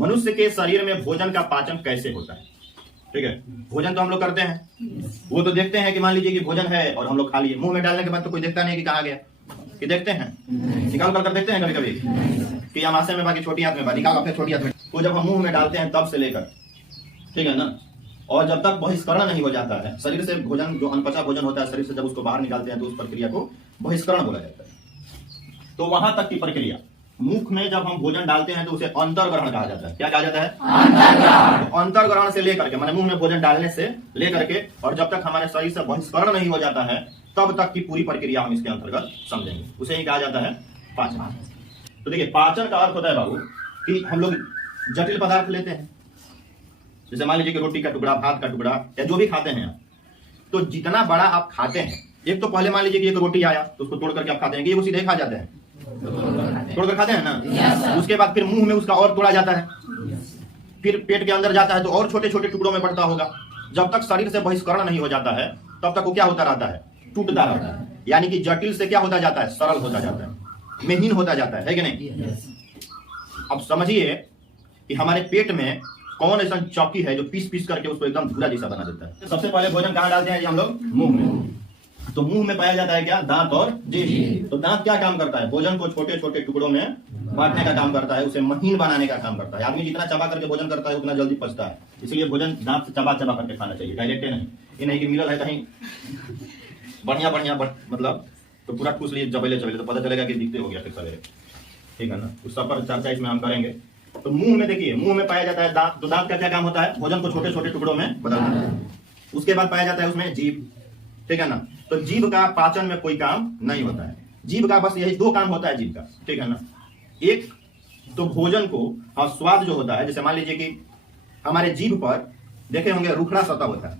मनुष्य के शरीर में भोजन का पाचन कैसे होता है। ठीक है, भोजन तो हम लोग करते हैं, वो तो देखते हैं कि मान लीजिए कि भोजन है और हम लोग खा लिए, मुंह में डालने के बाद तो कोई देखता नहीं कि कहाँ गया, कि देखते हैं निकाल कर देखते हैं कभी कभी कि अमाशय में बाकी छोटी हाथ में निकाल अपने छोटी हाथ में, तो जब हम मुंह में डालते हैं तब से लेकर, ठीक है ना, और जब तक बहिष्करण नहीं हो जाता है शरीर से भोजन, जो अनपचा भोजन होता है शरीर से जब उसको बाहर निकालते हैं तो उस प्रक्रिया को बहिष्करण बोला जाता है। तो वहां तक की प्रक्रिया, मुख में जब हम भोजन डालते हैं तो उसे अंतर्ग्रहण कहा जाता है। क्या कहा जाता है? अंतर्ग्रहण। अंतर्ग्रहण से लेकर के माने मुंह में भोजन डालने से लेकर के और जब तक हमारे शरीर से बहिष्करण नहीं हो जाता है तब तक की पूरी प्रक्रिया हम इसके अंतर्गत समझेंगे, उसे ही कहा जाता है पाचन। तो देखिए, पाचन का अर्थ होता है बाबू कि हम लोग जटिल पदार्थ लेते हैं, जैसे मान लीजिए कि रोटी का टुकड़ा, भात का टुकड़ा या जो भी खाते हैं आप, तो जितना बड़ा आप खाते हैं, एक तो पहले मान लीजिए कि एक रोटी आया तो उसको तोड़ करके आप खाते हैं, ये सीधे खा जाते हैं, तोड़कर खाते हैं ना। उसके बाद फिर मुंह में उसका और तोड़ा जाता है, फिर पेट के अंदर जाता है तो और छोटे छोटे टुकड़ों में बढ़ता होगा। जब तक शरीर से बहिष्करण नहीं हो जाता है तब तक वो क्या होता रहता है? टूटता रहता है। यानी कि जटिल से क्या होता जाता है? सरल होता जाता है, महीन होता जाता है कि नहीं। अब समझिए कि हमारे पेट में कौन ऐसा चौकी है जो पीस पीस करके उसको एकदम धूरा जैसा बना देता है। सबसे पहले भोजन कहाँ डालते हैं हम लोग? मुंह में। तो मुंह में पाया जाता है क्या? दांत और जीभ। तो दांत क्या काम करता है? भोजन को छोटे छोटे टुकड़ों में बांटने का काम करता है, उसे महीन बनाने का काम करता है। आदमी जितना चबा करके भोजन करता है उतना जल्दी पचता है, इसलिए भोजन दांत से चबा चबा करके खाना चाहिए, डायरेक्ट नहीं। ये नहीं कि मिलल है कहीं बढ़िया बढ़िया मतलब तो पूरा ठूस लिए जबेले चबेले तो पता चलेगा कि दिखते हो गया फिर सवेरे, ठीक है ना। उस सब पर चर्चा इसमें हम करेंगे। तो मुंह में देखिए, मुंह में पाया जाता है दांत। तो दांत का क्या काम होता है? भोजन को छोटे छोटे टुकड़ों में बदलना। उसके बाद पाया जाता है उसमें जीभ, ठीक है ना। तो जीभ का पाचन में कोई काम नहीं होता है, जीभ का बस यही दो काम होता है जीभ का, ठीक है ना। एक तो भोजन को और स्वाद जो होता है, जैसे मान लीजिए कि हमारे जीभ पर देखे होंगे रूखड़ा सतह होता है,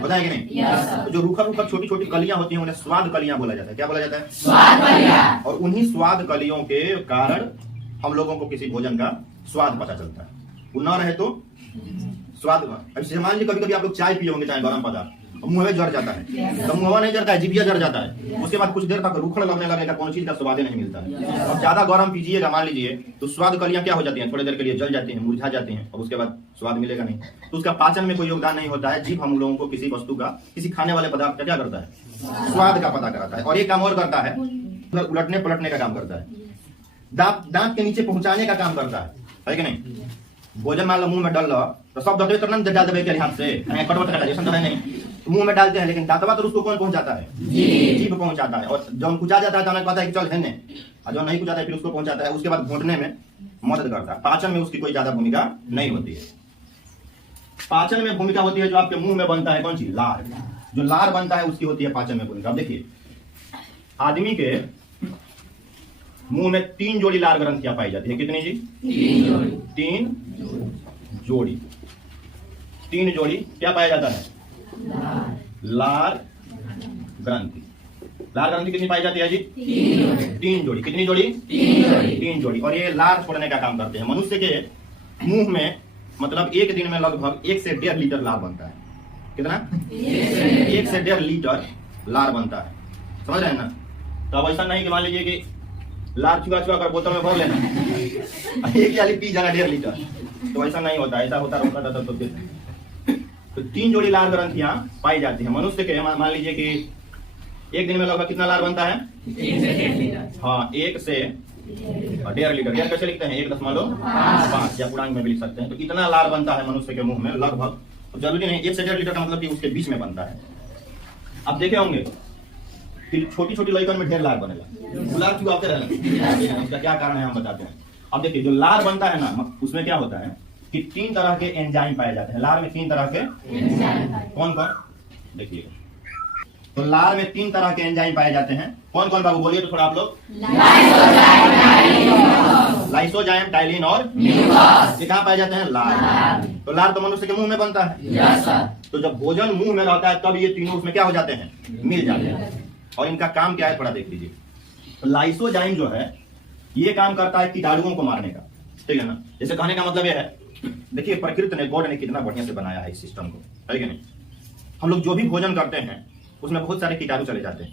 होता है कि नहीं। तो जो रूखा रूखा छोटी छोटी कलियां होती हैं उन्हें स्वाद कलियां बोला जाता है। क्या बोला जाता है? स्वाद कलियां। और उन्हीं स्वाद कलियों के कारण हम लोगों को किसी भोजन का स्वाद पता चलता है। वो न रहे तो स्वाद, जैसे मान लीजिए कभी कभी आप लोग चाय पिए होंगे, चाहे गर्म पदार्थ, मुंह में जड़ जाता है, तो मुंहवा नहीं जड़ता है, जीभिया जड़ जाता है। उसके बाद कुछ देर तक रूखड़ लगने लगेगा, कौन चीज का स्वाद नहीं मिलता है। अब ज्यादा गर्म पीजिएगा मान लीजिए तो स्वाद कलियां क्या हो जाती हैं? थोड़ी देर के लिए जल जाती हैं, मुरझा जाती हैं, और उसके बाद स्वाद मिलेगा नहीं। तो उसका पाचन में कोई योगदान नहीं होता है। जीभ हम लोगों को किसी वस्तु का, किसी खाने वाले पदार्थ का क्या करता है? स्वाद का पता कराता है। और एक काम और करता है, उलटने पलटने का काम करता है, दांत के नीचे पहुंचाने का काम करता है कि नहीं। भोजन मान लो मुंह में डाल लो तो सब दबे तो नहीं डाल देवे के हाथ से, कटवट का डाइजेशन तो है नहीं, मुंह में डालते हैं, लेकिन दांतवा तो उसको कौन पहुंचाता है? जीभ पहुंचाता है। और जब कुचा जाता है तो हमें पता है कि चल है नहीं, और जो नहीं कुचाता है फिर उसको पहुंचाता है। उसके बाद घोटने में मदद करता है। पाचन में उसकी कोई ज्यादा भूमिका नहीं होती है। पाचन में भूमिका होती है जो आपके मुंह में बनता है, कौन सी? लार। जो लार बनता है उसकी होती है पाचन में भूमिका। देखिए, आदमी के मुंह में 3 जोड़ी लार ग्रंथियां पाई जाती है। कितनी जी? 3 जोड़ी। 3 जोड़ी क्या पाया जाता है? लार ग्रंथि। लार ग्रंथि कितनी पाई जाती है जी? 3 जोड़ी। कितनी जोड़ी? 3 जोड़ी। और ये लार छोड़ने का काम करते हैं। मनुष्य के मुंह में मतलब एक दिन में लगभग 1 से 1.5 लीटर लार बनता है। कितना? 1 से 1.5 लीटर लार बनता है, समझ रहे हैं ना। तो अब ऐसा नहीं कि मान लीजिए कि लार चुका चुका कर बोतल में भर लेना, एक वाली पी जाना 1.5 लीटर, तो ऐसा नहीं होता। ऐसा होता रहता तो फिर 3 जोड़ी लार ग्रंथियां पाई जाती है मनुष्य के। मान लीजिए कि एक दिन में लगभग कितना लार बनता है? 1 से 1.5 लीटर। हाँ, 1 से 1.5 लीटर। यार कैसे लिखते हैं? 1.5 या पूर्णांक में भी लिख सकते हैं। तो इतना लार बनता है मनुष्य के मुंह में लगभग। जरूरी नहीं 1 से 1.5 लीटर का मतलब कि उसके बीच में बनता है। अब देखे होंगे फिर छोटी छोटी लड़कन में ढेर लार बनेगा, लार चुगाते रहना। उसका क्या कारण है हम बताते हैं। अब देखिए, जो लार बनता है ना, उसमें क्या होता है कि 3 तरह के एंजाइम पाए जाते हैं। लार में 3 तरह के कौन कौन? देखिए, तो लार में 3 तरह के एंजाइम पाए जाते हैं। कौन कौन बाबू? बोलिए तो थोड़ा आप लोग। लाइसोजाइम, टाइलिन और म्यूकस। ये कहाँ पाए जाते हैं? लार। तो लार तो मनुष्य के मुंह में बनता है। तो जब भोजन मुंह में रहता है तब ये तीनों उसमें क्या हो जाते हैं? मिल जाते हैं। और इनका काम क्या है थोड़ा देख लीजिए। तो लाइसोजाइम जो है ये काम करता है कीटाणुओं को मारने का, ठीक है ना। जैसे कहने का मतलब ये है, देखिए प्रकृति ने, गॉड ने कितना बढ़िया से बनाया है इस सिस्टम को, है कि नहीं। हम लोग जो भी भोजन करते हैं उसमें बहुत सारे कीटाणु चले जाते हैं।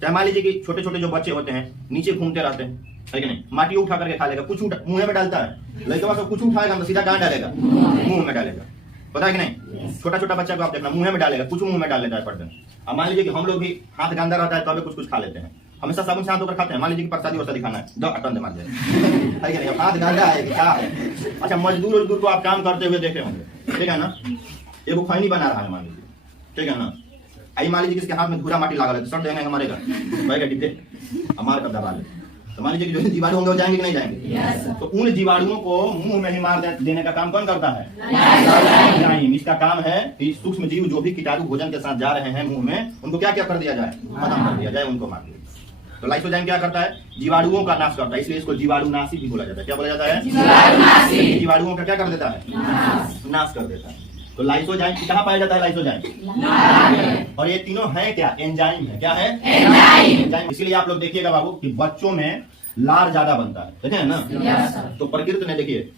चाहे मान लीजिए कि छोटे छोटे जो बच्चे होते हैं नीचे घूमते रहते हैं, है कि नहीं? माटी उठा करके खा लेगा, कुछ मुंह में डालता है, लड़का सब कुछ उठाएगा तो सीधा कहाँ डालेगा? मुंह में डालेगा, पता है कि नहीं? छोटा छोटा बच्चा को आप देखना मुंह में डालेगा, कुछ मुंह में डाल लेता है पर्सन। अब मान लीजिए कि हम लोग भी हाथ गंदा रहता है तो अभी कुछ खा लेते हैं, हमेशा साबुन से हाथ धोकर खाते हैं। मान लीजिए कि प्रसादी वरसादी खाना है, दो अटन दे मार जाए, है कि नहीं? हाथ गंदा है क्या है? अच्छा, मजदूर को आप काम करते हुए देखे होंगे, ठीक है ना? ये वो खैनी बना रहा है मान लीजिए, ठीक है ना? आई मान लीजिए किसके हाथ में धूरा माटी लगा है, सर देंगे हमारेगा भाई डिब्बे हमारे कब दबा ले, तो मान लीजिए कि जो जीवाणु होंगे वो जाएंगे कि नहीं जाएंगे? तो उन जीवाणुओं को मुंह में ही मार देने का काम कौन करता है? एंजाइम। इसका काम है कि सूक्ष्म जीव जो भी कीटाणु भोजन के साथ जा रहे हैं मुंह में, उनको क्या क्या कर दिया जाए? खत्म कर दिया जाए, उनको मार दिया। तो लाइसोजाइम क्या करता है? जीवाणुओं का नाश करता है, इसलिए इसको जीवाणुनाशी भी बोला जाता है। क्या बोला जाता है? जीवाणुओं का क्या कर देता है? नाश कर देता है। तो लाइसोजाइम कहाँ पाया जाता है? लाइसोजाइम। और ये तीनों है क्या? एंजाइम है। क्या है? एंजाइम। इसीलिए आप लोग देखिएगा बाबू कि बच्चों में लार ज्यादा बनता है, देखे हैं ना? तो प्रकृति ने देखिए,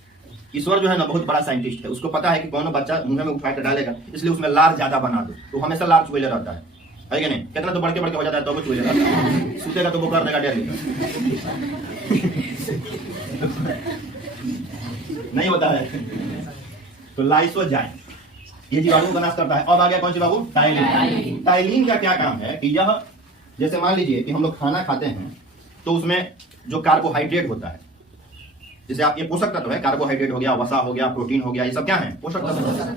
ईश्वर जो है ना बहुत बड़ा साइंटिस्ट है, उसको पता है कि कौन बच्चा मुंह में उठा कर डालेगा, इसलिए उसमें लार ज्यादा बना दो, तो हमेशा लार चुएले रहता है कि नहीं? कितना तो बढ़ के हो जाता है तो वो चुएले रहता है, सूतेगा तो वो कर देगा डेली नहीं होता है। तो लाइसोजाइम ये जीवाणु का नाश करता है। अब आ गया कौन सी बाबू? टाइलिन। टाइलिन का क्या काम है कि यह, जैसे मान लीजिए कि हम लोग खाना खाते हैं तो उसमें जो कार्बोहाइड्रेट होता है, जैसे आप ये पोषक तत्व है, कार्बोहाइड्रेट हो गया, वसा हो गया, प्रोटीन हो गया, ये सब क्या है? पोषक तत्व।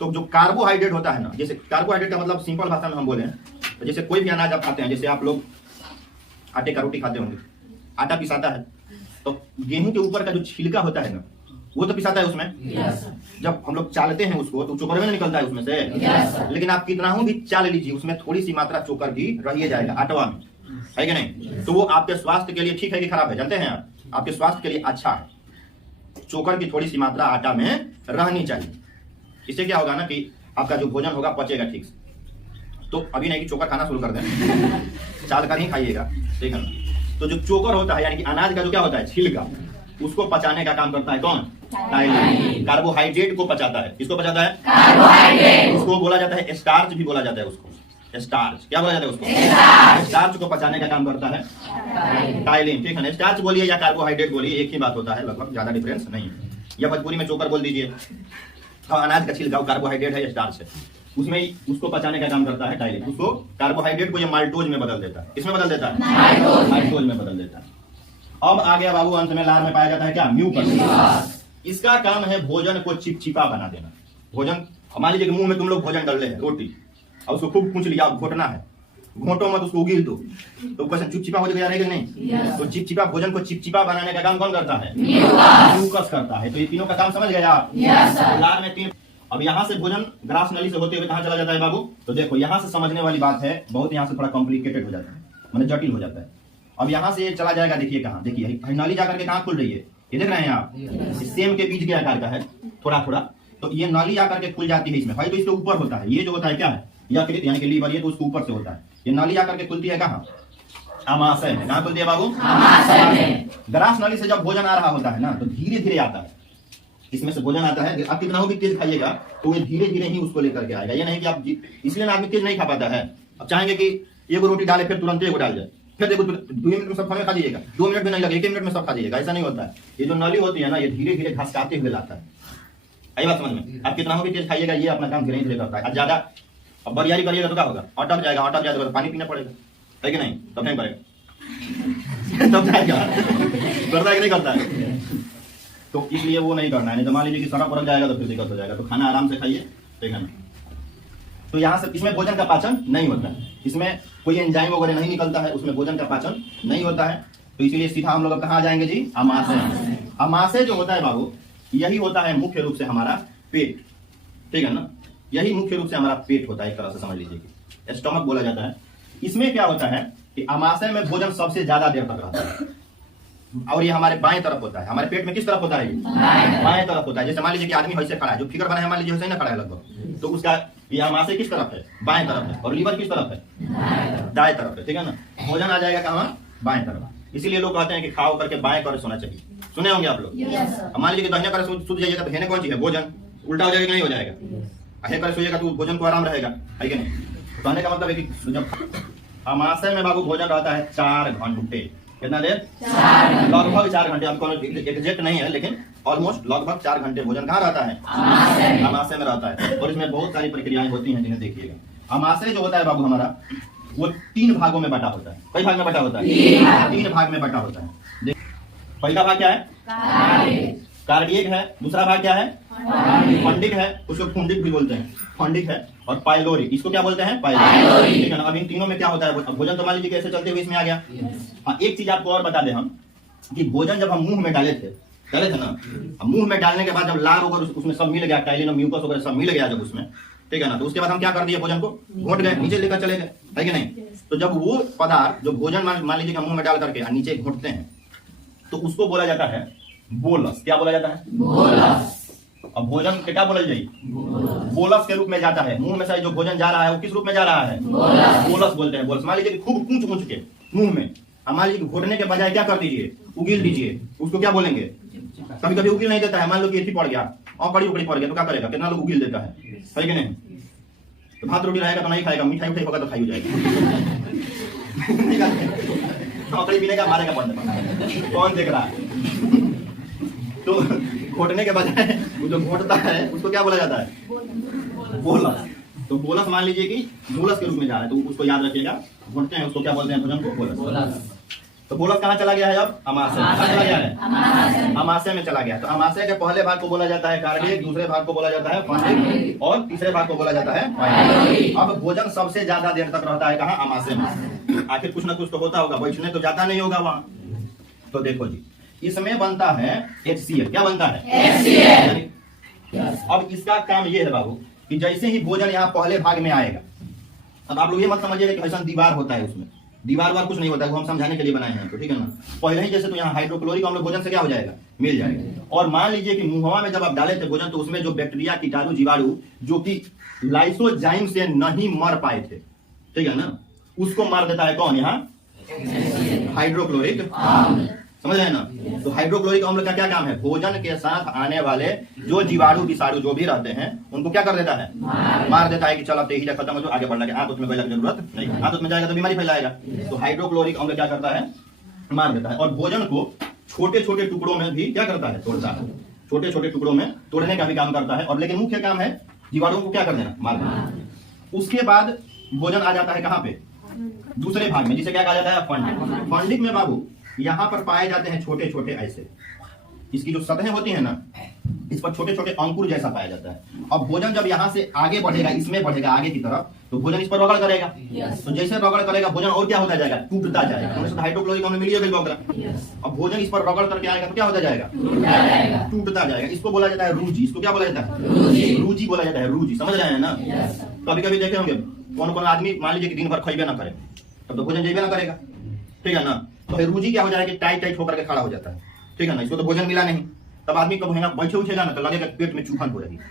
तो जो कार्बोहाइड्रेट होता है ना, जैसे कार्बोहाइड्रेट का मतलब सिंपल भाषा में हम बोले तो जैसे कोई भी अनाज आप खाते हैं, जैसे आप लोग आटे का रोटी खाते होंगे, आटा पिसाता है तो गेहूं के ऊपर का जो छिलका होता है ना, वो तो पिसाता है उसमें। जब हम लोग चालते हैं उसको तो चोकर में निकलता है उसमें से, लेकिन आप कितना भी चाल लीजिए उसमें थोड़ी सी मात्रा चोकर भी रह जाएगा आटवा में, है कि नहीं? तो वो आपके स्वास्थ्य के लिए ठीक है कि खराब है? जानते हैं आप? आपके स्वास्थ्य के लिए अच्छा है। चोकर की थोड़ी सी मात्रा आटा में रहनी चाहिए। इससे क्या होगा ना कि आपका जो भोजन होगा पचेगा ठीक से। तो अभी नहीं कि चोकर खाना शुरू कर दें, चाल कर ही खाइएगा, ठीक है ना? तो जो चोकर होता है यानी कि अनाज का जो क्या होता है? छिलका, उसको पचाने का काम करता है कौन? टाइलिन। कार्बोहाइड्रेट को पचाता है। किसको पचाता है? कार्बोहाइड्रेट। उसको बोला जाता है स्टार्च भी बोला जाता है उसको। स्टार्च क्या बोला जाता है उसको? स्टार्च को पचाने का काम करता है टाइलिन, ठीक है ना? स्टार्च बोलिए या कार्बोहाइड्रेट बोलिए, एक ही बात होता है, लगभग ज्यादा डिफरेंस नहीं है। या भोजपुरी में चोकर बोल दीजिए। हाँ, अनाज का छिलका कार्बोहाइड्रेट है, स्टार्च है, उसमें उसको पचाने का काम करता है टाइलिन। उसको कार्बोहाइड्रेट को ये माल्टोज में बदल देता है। किसमें बदल देता है? माल्टोज में बदल देता है। अब आ गया बाबू अंत में लार में पाया जाता है क्या? म्यूकस। इसका काम है भोजन को चिपचिपा बना देना। भोजन मान लीजिए कि मुंह में तुम लोग भोजन डाल रहे हैं, रोटी, और उसको खूब पूछ लिया, घोटना है, घोटो मत उसको, उगील दो तो क्वेश्चन चिपचिपा हो जाएगा कि नहीं? तो चिपचिपा भोजन को चिपचिपा बनाने का काम कौन करता है? म्यूकस करता है। तो ये तीनों का काम समझ गए आप? लार में तीन। अब यहाँ से भोजन ग्रास नली से होते हुए कहाँ चला जाता है बाबू? तो देखो यहाँ से समझने वाली बात है, बहुत यहाँ से थोड़ा कॉम्प्लिकेटेड हो जाता है, मतलब जटिल हो जाता है। अब यहाँ से चला जाएगा, देखिए कहाँ, देखिए नाली जाकर के कहाँ खुल रही है, ये देख रहे हैं आप? सेम के बीज के आकार का है थोड़ा थोड़ा, तो ये नाली आकर के खुल जाती है इसमें भाई। तो इसके ऊपर होता है, ये जो होता है क्या है? यकृत यानी कि लीवर, ये तो उसके ऊपर से होता है। ये नाली आकर के खुलती है कहाँ? आमाशय में। कहाँ खुलती है बाबू? ग्रास नली से जब भोजन आ रहा होता है ना, तो धीरे धीरे आता है, इसमें से भोजन आता है। आप कितना भी तेज खाइएगा तो ये धीरे धीरे ही उसको लेकर के आएगा। ये नहीं कि आप, इसलिए आदमी तेज नहीं खा पाता है। अब चाहेंगे कि एक रोटी डाले फिर तुरंत एक डाल जाए, फिर देखो 2 मिनट में सब खाने खा जाइएगा, 2 मिनट में नहीं लगे, 1 मिनट में सब खा जाइएगा, ऐसा नहीं होता है। ये जो नली होती है ना, ये धीरे धीरे घसकाते हुए लाता है। आई बात समझ में? आप कितना भी तेज खाइएगा, ये अपना काम धीरे धीरे करता है। ज्यादा अब बरियारी करिएगा तो क्या होगा? अटक जाएगा, अटक जाएगा तो पानी पीना पड़ेगा, है कि नहीं? तब नहीं पड़ेगा तब जाएगा, करता है कि नहीं करता है? तो इसलिए वो नहीं करना है। नहीं तो मान लीजिए कि सड़क पर जाएगा तो फिर दिक्कत हो जाएगा। तो खाना आराम से खाइए, ठीक है ना? तो यहाँ से इसमें भोजन का पाचन नहीं होता है, इसमें कोई एंजाइम वगैरह नहीं निकलता है, उसमें भोजन का पाचन नहीं होता है। तो इसीलिए सीधा हम लोग कहाँ आ जाएंगे जी? आमाशय। आमाशय जो होता है बाबू, यही होता है मुख्य रूप से हमारा पेट, ठीक है ना? यही मुख्य रूप से हमारा पेट होता है, एक तरह से समझ लीजिए कि स्टमक बोला जाता है। इसमें क्या होता है कि आमाशय में भोजन सबसे ज्यादा देर तक रहता है, और ये हमारे बाएं तरफ होता है। हमारे पेट में किस तरफ होता है? बाएं तरफ होता है। जैसे मान लीजिए कि आदमी वैसे खड़ा है, जो फिगर बना है मान लीजिए वैसे ही ना खड़ा है लगभग, तो उसका ये आमाशय किस तरफ है? बाएं तरफ है। और लीवर किस तरफ है? दाएं तरफ है, ठीक है ना? भोजन आ जाएगा कहाँ? बाएं तरफ। इसीलिए लोग कहते हैं कि खाओ करके बाएं कर सोना चाहिए, सुने होंगे आप लोग। मान लीजिए कि दाहिने कर सूझ जाइएगा तो हेने कौन चीज है? भोजन। उल्टा हो जाएगा कि नहीं हो जाएगा? अहे कर सोइएगा तो भोजन को आराम रहेगा, है कि नहीं? कहने का मतलब है कि जब आमाशय में बाबू भोजन रहता है 4 घंटे, कितना देर? लगभग 4 घंटे। अब एग्जैक्ट नहीं है लेकिन ऑलमोस्ट लगभग 4 घंटे भोजन कहाँ रहता है? अमाशय में रहता है। और इसमें बहुत सारी प्रक्रियाएं होती हैं जिन्हें देखिएगा। अमाशय जो होता है बाबू हमारा, वो 3 भागों में बटा होता है। कई भाग में बटा होता है? 3 भाग में बटा होता है। पहला भाग क्या है? कार्डियक है। दूसरा भाग क्या है? फंडिक है, उसको फुंडिक भी बोलते हैं, फंडिक है। और पाइलोरिक, इसको क्या बोलते हैं? पाइलोरिक। ठीक है ना। अब इन तीनों में क्या होता है? भोजन तो मान लीजिए कैसे चलते हुए इसमें आ गया। हाँ, एक चीज आपको और बता दें हम कि भोजन जब हम मुंह में डाले थे ना, मुंह में डालने के बाद जब लार होकर उसमें सब मिल गया, टाइलिन और म्यूकस वगैरह सब मिल गया जब उसमें, ठीक है ना, तो उसके बाद हम क्या कर दिए? भोजन को घोट गए, नीचे लेकर चले गए, है कि नहीं? तो जब वो पदार्थ जो भोजन मान लीजिए मुंह में डाल करके नीचे घोटते हैं तो उसको बोला जाता है बोलस। क्या बोला जाता है? बोलस। अब भोजन के क्या बोला जाए? बोलस के रूप में जाता है। मुंह में से जो भोजन जा रहा है वो किस रूप में जा रहा है? बोलस बोलते हैं। बोलस मान लीजिए खूब कूच कूच के मुंह में, मान लीजिए घोटने के बजाय क्या कर दीजिए? उगील दीजिए। उसको क्या बोलेंगे? कभी कभी उगील नहीं देता है, मान लो कि पड़ गया और कड़ी उकड़ी पड़ गया तो क्या करेगा? कितना लोग उगील देता है कि नहीं? तो भात रोटी रहेगा तो नहीं खाएगा, मिठाई उठाई होगा तो खाई हो जाएगा। कड़ी पीने का मारेगा पड़ने, कौन देख रहा है? तो घोटने के बजाय वो जो घोटता है उसको क्या बोला जाता है? बोलस। तो बोलस मान लीजिए कि बोलस के रूप में जा रहा है, तो उसको याद रखिएगा। घोटते हैं उसको क्या बोलते हैं? भोजन को बोलस। तो बोलस कहाँ चला गया है? अब अमाशय। कहाँ चला गया है? अमाशय में चला गया। तो अमाशय के पहले भाग को बोला जाता है कार्डियक, दूसरे भाग को बोला जाता है फंडिक और तीसरे भाग को बोला जाता है पाइलोरिक। अब भोजन सबसे ज्यादा देर तक रहता है कहाँ? अमाशय में। आखिर कुछ ना कुछ तो होता होगा, बैठने तो जाता नहीं होगा वहां। तो देखो जी, इसमें बनता है HCl। क्या बनता है? HCl। अब इसका काम ये है बाबू कि जैसे ही भोजन यहाँ पहले भाग में आएगा, अब आप लोग ये मत समझिएगा कि ऐसा दीवार होता है, उसमें दीवार वार कुछ नहीं होता है, वो हम समझाने के लिए बनाए हैं, तो ठीक है ना। पहले ही जैसे तो यहाँ हाइड्रोक्लोरिक अम्ल भोजन से क्या हो जाएगा? मिल जाएगा। और मान लीजिए कि मुंहवा में जब आप डाले थे भोजन तो उसमें जो बैक्टीरिया, कीटाणु, जीवाणु जो कि लाइसोजाइम से नहीं मर पाए थे, ठीक है ना, उसको मार देता है कौन? यहाँ हाइड्रोक्लोरिक। समझ रहे हैं ना। तो हाइड्रोक्लोरिक अम्ल का क्या काम है? भोजन के साथ आने वाले जो जीवाणु विषाणु जो भी रहते हैं उनको क्या कर देता है? मार देता है कि चल अब तेजी खत्म हो, आगे बढ़ना, हाथ उसमें गलने की जरूरत नहीं, हाथ उसमें जाएगा तो बीमारी फैलाएगा। तो हाइड्रोक्लोरिक अम्ल क्या करता है? मार देता है। और भोजन को छोटे छोटे टुकड़ों में भी क्या करता है? तोड़ता है। छोटे छोटे टुकड़ों में तोड़ने का भी काम करता है। और लेकिन मुख्य काम है जीवाणुओं को क्या कर देना? मार देना। उसके बाद भोजन आ जाता है कहाँ पे? दूसरे भाग में, जिसे क्या कहा जाता है? फंडिक। फंडिक में बाबू यहाँ पर पाए जाते हैं छोटे छोटे ऐसे, इसकी जो सतहें होती है ना, इस पर छोटे छोटे अंकुर जैसा पाया जाता है। अब भोजन जब यहाँ से आगे बढ़ेगा, इसमें बढ़ेगा आगे की तरफ, तो भोजन इस पर रगड़ करेगा। तो जैसे रगड़ करेगा भोजन और क्या होता जाएगा? टूटता जाएगा। हाइड्रोक्लोरिक अम्ल मिल गया। अब भोजन इस पर रगड़ करके आएगा तो क्या होता जाएगा? टूटता जाएगा। इसको बोला जाता है रूजी। इसको क्या बोला जाता है? रूजी बोला जाता है। रूजी। समझ रहे हैं ना। कभी कभी देखे होंगे कौन कौन आदमी मान लीजिए कि दिन भर खाइबे ना करे तब तो भोजन जेबे ना करेगा, ठीक है ना। तो रूजी क्या हो जाएगा? टाइट टाइट होकर के खड़ा हो जाता है, ठीक है ना। इसको तो भोजन मिला नहीं, तब आदमी कब बैठे उठेगा ना तो लगेगा पेट में चूफन हो रही है।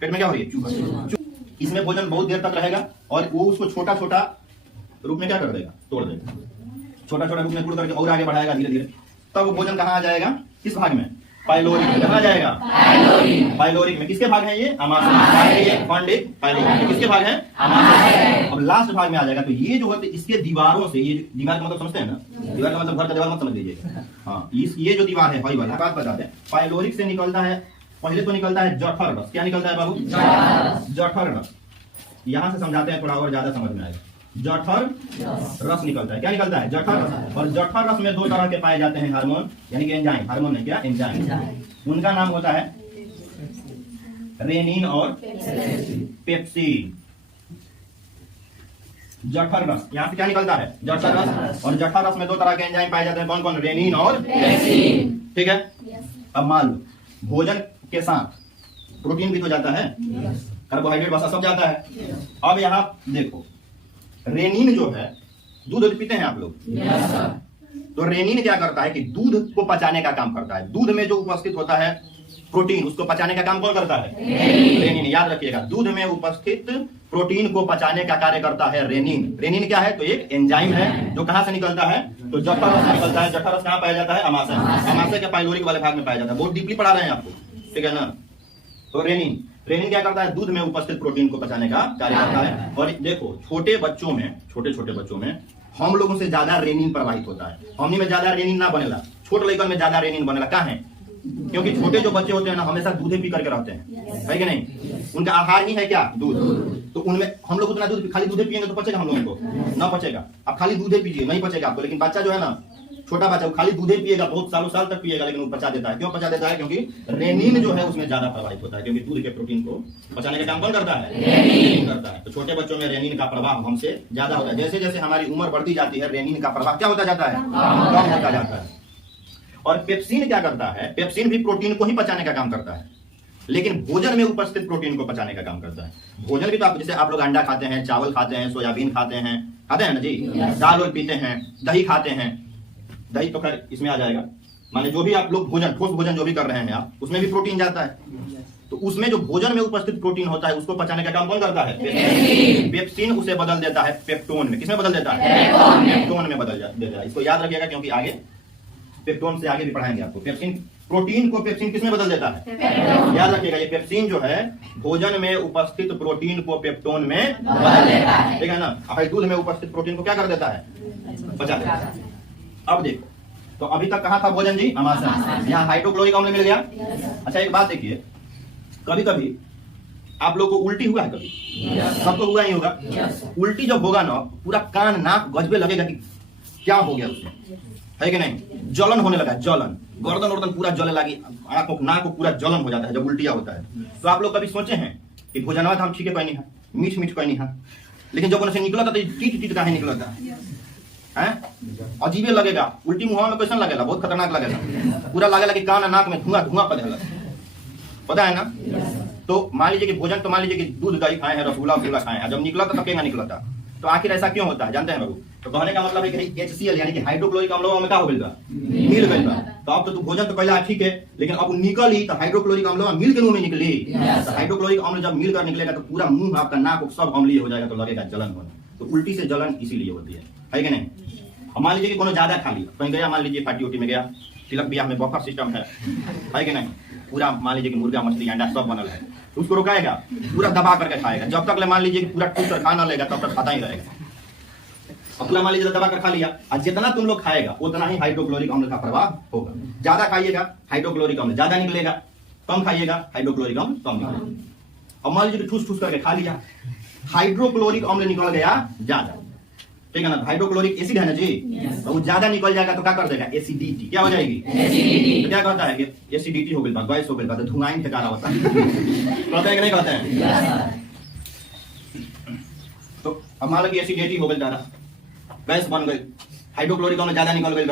पेट में क्या हो रही है? चूफन। इसमें भोजन बहुत देर तक रहेगा और वो उसको छोटा छोटा रूप में क्या कर देगा? तोड़ देगा। छोटा छोटा रूप में तोड़ करके और आगे बढ़ाएगा धीरे धीरे। तब वो भोजन कहाँ आ जाएगा? किस भाग में? पाइलोरिक में। कहाँ जाएगा? पाइलोरिक में। किसके भाग है ये? अमाशय। फंडिक, पाइलोरिक किसके भाग है? अमाशय। अब लास्ट भाग में आ जाएगा। तो ये जो होते इसके दीवारों से, ये दीवार का मतलब समझते हैं ना, दीवार का मतलब घर का दीवार मत समझ लीजिएगा। हाँ, ये जो दीवार है, वही वाला बात बता दें। पाइलोरिक से निकलता है, पहले तो निकलता है जठर रस। क्या निकलता है बाबू? जठर रस। यहाँ से समझाते हैं थोड़ा और ज्यादा समझ में आएगा। जठर रस निकलता है। क्या निकलता है? जठर रस। और जठर रस में 2 तरह के पाए जाते हैं हार्मोन, यानी कि एंजाइम। हार्मोन है क्या? एंजाइम। उनका नाम होता है रेनिन और पेप्सिन। जठर रस, यहाँ से क्या निकलता है? जठर रस। और जठर रस में 2 तरह के एंजाइम पाए जाते हैं। कौन कौन? रेनिन और पेप्सिन, ठीक है। अब मान लो भोजन के साथ प्रोटीन भी तो जाता है, कार्बोहाइड्रेट वसा सब जाता है। अब यहाँ देखो, रेनिन जो है, दूध पीते हैं आप लोग? तो रेनिन क्या करता है कि दूध को पचाने का काम करता है। दूध में जो उपस्थित होता है प्रोटीन, उसको पचाने का काम कौन करता है? रेनिन। याद रखिएगा, दूध में उपस्थित प्रोटीन को पचाने का कार्य करता है रेनिन। रेनिन क्या है? तो एक एंजाइम है जो कहां से निकलता है? तो जठर रस से निकलता है। जठर रस कहां पाया जाता है? अमाशय। अमाशय के पाइलोरिक वाले भाग में पाया जाता है। बहुत डीपली पढ़ा रहे हैं आपको, ठीक है ना। तो रेनिन क्या करता है? दूध में उपस्थित प्रोटीन को पचाने का कार्य करता है। और देखो छोटे बच्चों में, छोटे छोटे बच्चों में हम लोगों से ज्यादा रेनिन प्रवाहित होता है। हमनी में ज्यादा रेनिन ना बनेला, छोट लड़कन में ज्यादा रेनिन बनेला। का है? क्योंकि छोटे जो बच्चे होते हैं ना हमेशा दूध ही पी करके रहते हैं, है कि नहीं? उनका आहार ही है क्या? दूध। तो उनमें हम लोग उतना दूध, खाली दूध पिएंगे तो पचेगा हम लोगों को? ना पचेगा। अब खाली दूध ही पीजिए, नहीं पचेगा आपको। लेकिन बच्चा जो है ना, छोटा बच्चा, वो खाली दूध ही पिएगा, बहुत सालों साल तक पिएगा, लेकिन वो पचा देता है। क्यों पचा देता है? क्योंकि रेनिन जो है उसमें ज्यादा प्रभावित होता है। क्योंकि दूध के प्रोटीन को पचाने का काम कौन करता है? रेनिन करता है। तो छोटे बच्चों में रेनिन का प्रभाव हमसे ज्यादा होता है। जैसे जैसे हमारी उम्र बढ़ती जाती है, रेनिन का प्रभाव क्या होता जाता है? कम होता जाता है। और पेप्सिन क्या करता है? पेप्सिन भी प्रोटीन को ही पचाने का काम करता है, लेकिन भोजन में उपस्थित प्रोटीन को पचाने का काम करता है। भोजन भी तो आप, जैसे आप लोग अंडा खाते हैं, चावल खाते हैं, सोयाबीन खाते हैं ना जी, दाल और पीते हैं, दही खाते हैं। दही तो खैर इसमें आ जाएगा। माने जो भी आप लोग भोजन, ठोस भोजन जो भी कर रहे हैं आप, उसमें भी प्रोटीन जाता है। तो उसमें जो भोजन में उपस्थित प्रोटीन होता है उसको पचाने का काम कौन करता है? पेप्सिन उसे बदल देता है पेप्टोन में। किसमें बदल देता है? पेप्टोन में बदल देता है। इसको याद रखिएगा, क्योंकि आगे पेप्टोन से आगे भी पढ़ाएंगे आपको। पेप्सिन, प्रोटीन को पेप्सिन किसमें बदल देता है? याद रखिएगा, ये पेप्सिन जो है भोजन में उपस्थित प्रोटीन को पेप्टोन में बदल देता है, ठीक है ना? अब दूध में उपस्थित प्रोटीन को क्या कर देता है? बचा देता है। अब देखो, तो अभी तक कहाँ था भोजन जी? अमाशय। यहाँ हाइड्रोक्लोरिक अम्ल मिल गया। अच्छा एक बात देखिए, कभी कभी आप लोग को उल्टी हुआ है? कभी सबको हुआ ही होगा। उल्टी जब होगा ना, पूरा कान नाक गजबे लगेगा कि क्या हो गया उसमें, है कि नहीं? जलन होने लगा, जलन, गर्दन वर्दन पूरा जले लगी, आंखों नाक को पूरा जलन हो जाता है जब उल्टिया होता है। तो आप लोग कभी सोचे हैं कि भोजनवा हम ठीक है कहनी है, मीठ मीठ कहनी है, लेकिन जब उनसे निकला था तो टीट टीट काहे निकला था? अजीबे लगेगा। उल्टी मुंह में कैसा लगेगा? बहुत खतरनाक लगेगा। पूरा लगेगा कि कान नाक में धुआं धुआं पड़ेगा, पता है ना? तो मान लीजिए कि भोजन, तो मान लीजिए कि दूध दही खाए हैं, रसगुल्ला खाए हैं, जब निकला था तब क्या निकला था? तो आखिर ऐसा क्यों होता है जानते हैं बाबू? तो कहने का मतलब है कि HCl यानी कि हाइड्रोक्लोरिक अम्ल में क्या हो गया? मिल गया। तो अब तो भोजन तो पहले ठीक है, लेकिन अब निकल ही तो हाइड्रोक्लोरिक अम्ल मिल के मुंह में निकली। तो हाइड्रोक्लोरिक अम्ल जब मिलकर निकलेगा तो पूरा मुंह, आपका नाक सब अम्लीय हो जाएगा, तो लगेगा जलन होने। तो उल्टी से जलन इसीलिए होती है कि नहीं? मान लीजिए कि कोनो ज्यादा खा लिया, कहीं गया, मान लीजिए पार्टी उटी में गया, तिलक ब्याह में बफर सिस्टम है कि नहीं? पूरा मान लीजिए कि मुर्गा मछली अंडा सब बनल है, तो उसको रुकाएगा, पूरा दबा करके खाएगा। जब तक ले मान लीजिए कि पूरा टूट कर खा ना लेगा तब तक खाता ही रहेगा। अब पूरा मान लीजिए दबा कर खा लिया, और जितना तुम लोग खाएगा उतना ही हाइड्रोक्लोरिक अम्ल का प्रभाव होगा। ज्यादा खाइएगा हाइड्रोक्लोरिक अम्ल ज्यादा निकलेगा, कम खाइएगा हाइड्रोक्लोरिक अम्ल कम निकलेगा। अब मान लीजिए कि ठूस ठूस करके खा लिया, हाइड्रोक्लोरिक अम्ल निकल गया ज्यादा, ठीक है ना? हाइड्रोक्लोरिक एसिड है ना जी, तो वो ज्यादा निकल जाएगा तो क्या कर देगा? एसिडिटी। क्या हो जाएगी? एसिडिटी। तो क्या कहता है कि एसिडिटी हो गई, गैस हो गई, तो धुआं ही ठेकाना होता है। कहते हैं कि नहीं कहते हैं? तो अब मान लो कि एसिडिटी हो गई, ज्यादा गैस बन गई, हाइड्रोक्लोरिक अम्ल ज्यादा निकल गई।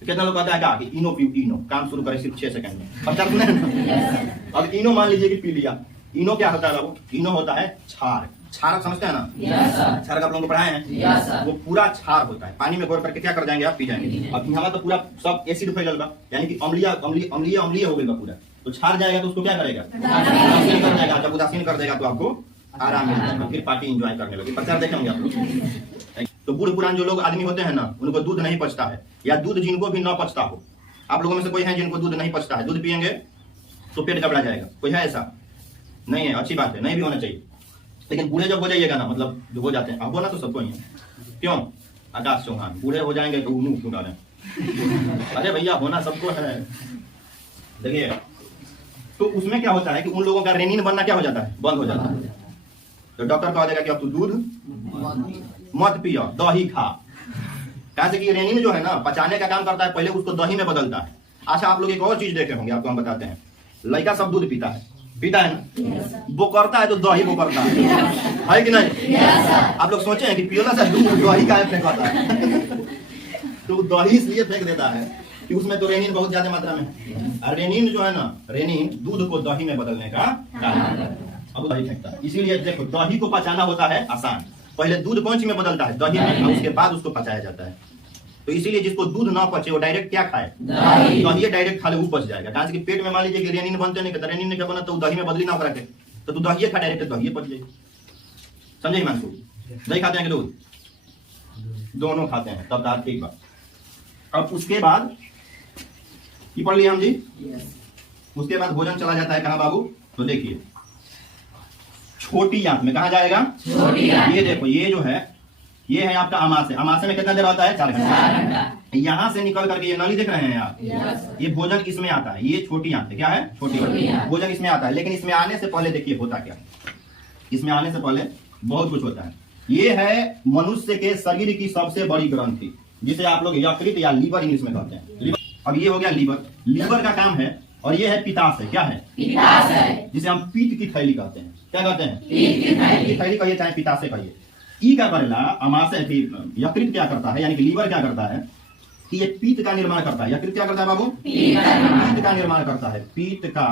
कितना लोग कहता है क्या कि इनो पीओ, इनो काम शुरू करे सिर्फ 6 सेकंड में, पता नहीं। अब इनो मान लीजिए कि पी लिया। इनो क्या होता है बाबू? इनो होता है क्षार। क्षारक समझते हैं ना? क्षारक आप लोगों को पढ़ाए हैं। वो पूरा क्षार होता है, पानी में घोर करके क्या कर जाएंगे आप? पी जाएंगे। अब यहाँ तो पूरा सब एसिड फैल गया, यानी कि अम्लीय अम्लीय अम्लीय अम्लीय हो गया पूरा। तो क्षार जाएगा तो उसको क्या करेगा? उदासीन कर देगा। जब उदासीन कर देगा तो आपको आराम मिल जाएगा, फिर पार्टी एंजॉय करने लगे। प्रचार देखेंगे आप लोग। तो बूढ़े पुरान जो लोग आदमी होते हैं ना, उनको दूध नहीं पचता है, या दूध जिनको भी न पचता हो, आप लोगों में से कोई है जिनको दूध नहीं पचता है? दूध पियेंगे तो पेट घबरा जाएगा, कोई है ऐसा? नहीं है, अच्छी बात है, नहीं भी होना चाहिए। लेकिन बूढ़े जब हो जाइएगा ना, मतलब जो हो जाते हैं, अब होना तो सबको ही है। क्यों? आकाश चौहान बूढ़े हो जाएंगे तो मुंह क्यों डालें? अरे भैया होना सबको है। देखिए, तो उसमें क्या होता है कि उन लोगों का रेनिन बनना क्या हो जाता है? बंद हो जाता है। तो डॉक्टर कह देगा कि अब तू दूध मत पियो, दही खा। कैसे कि रेनिन जो है ना पचाने का काम करता है, पहले उसको दही में बदलता है। अच्छा आप लोग एक और चीज देखे होंगे, आपको हम बताते हैं। लड़का सब दूध पीता है ना? वो करता है तो दही वो करता है कि नहीं? आप लोग सोचे हैं कि पियोला सा दूध दही का फेंकता है? तो दही इसलिए फेंक देता है कि उसमें तो रेनिन बहुत ज्यादा मात्रा में है। रेनिन जो है ना, रेनिन दूध को दही में बदलने का काम है। अब दही फेंकता है, इसीलिए देखो दही को पचाना होता है आसान। पहले दूध कौन सी में बदलता है? दही में, और उसके बाद उसको पचाया जाता है। तो इसीलिए जिसको दूध ना पचे वो डायरेक्ट क्या खाए? दही डायरेक्ट खा ले, वो पच जाएगा। कारण कि पेट में मान लीजिए कि रेनिन बनते नहीं, रेनिन ने क्या बना तो दही में बदली ना करा के, तो तू दही खा डायरेक्ट, दही पच जाएगी। समझे हिमांशु? दही खाते हैं कि दूध? दोनों खाते हैं, तब दाल ठीक बात। अब उसके बाद की पढ़ लिया हम जी। उसके बाद भोजन चला जाता है कहाँ बाबू? तो देखिए छोटी आंत में। कहा जाएगा? छोटी आंत। ये देखो, ये जो है ये है आपका अमाशय। अमाशय में कितना देर होता है? 4 घंटा। यहाँ से निकल करके ये नली देख रहे हैं आप, ये भोजन इसमें आता है। ये छोटी आंत है, क्या है? छोटी भोजन इसमें आता है। लेकिन इसमें आने से पहले देखिए होता क्या, इसमें आने से पहले बहुत कुछ होता है। ये है मनुष्य के शरीर की सबसे बड़ी ग्रंथि, जिसे आप लोग यकृत या लीवर इंग्लिश में कहते हैं। लीवर। अब ये हो गया लीवर। लीवर का काम है, और ये है पित्ताशय। क्या है? पित्ताशय, जिसे हम पीत की थैली कहते हैं। क्या कहते हैं? पीत की थैली कहिए चाहे पित्ताशय कहिए। ई का करेला अमाशय थी। यकृत क्या करता है, यानी कि लीवर क्या करता है कि ये पीत का निर्माण करता है। यकृत क्या करता है बाबू? पीत का निर्माण करता है। पीत का